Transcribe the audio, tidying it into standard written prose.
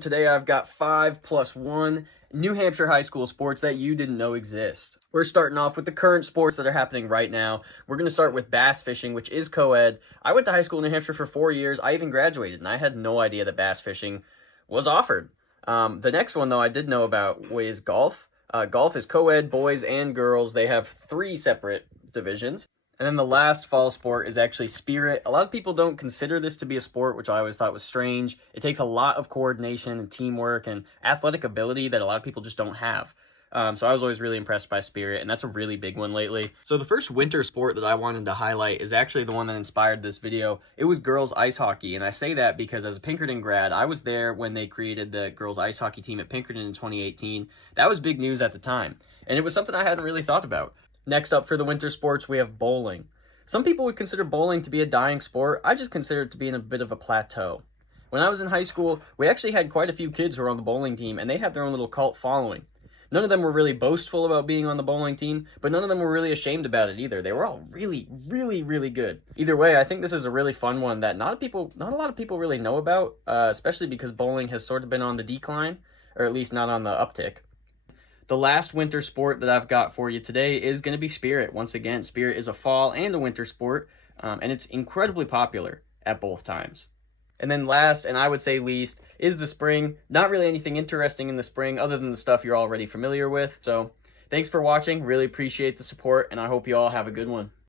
Today I've got 5+1 New Hampshire high school sports that you didn't know exist. We're starting off with the current sports that are happening right now. We're going to start with bass fishing, which is co-ed. I went to high school in New Hampshire for 4 years. I even graduated, and I had no idea that bass fishing was offered. The next one, though, I did know about is golf. Golf is co-ed, boys and girls. They have 3 separate divisions. And then the last fall sport is actually spirit. A lot of people don't consider this to be a sport, which I always thought was strange. It takes a lot of coordination and teamwork and athletic ability that a lot of people just don't have. So I was always really impressed by spirit, and that's a really big one lately. So the first winter sport that I wanted to highlight is actually the one that inspired this video. It was girls ice hockey, and I say that because as a Pinkerton grad, I was there when they created the girls ice hockey team at Pinkerton in 2018. That was big news at the time, and it was something I hadn't really thought about. Next up for the winter sports, we have bowling. Some people would consider bowling to be a dying sport. I just consider it to be in a bit of a plateau. When I was in high school, we actually had quite a few kids who were on the bowling team, and they had their own little cult following. None of them were really boastful about being on the bowling team, but none of them were really ashamed about it either. They were all really, really, really good. Either way, I think this is a really fun one that not a lot of people really know about, especially because bowling has sort of been on the decline, or at least not on the uptick. The last winter sport that I've got for you today is going to be spirit. Once again, spirit is a fall and a winter sport, and it's incredibly popular at both times. And then last, and I would say least, is the spring. Not really anything interesting in the spring other than the stuff you're already familiar with. So thanks for watching. Really appreciate the support, and I hope you all have a good one.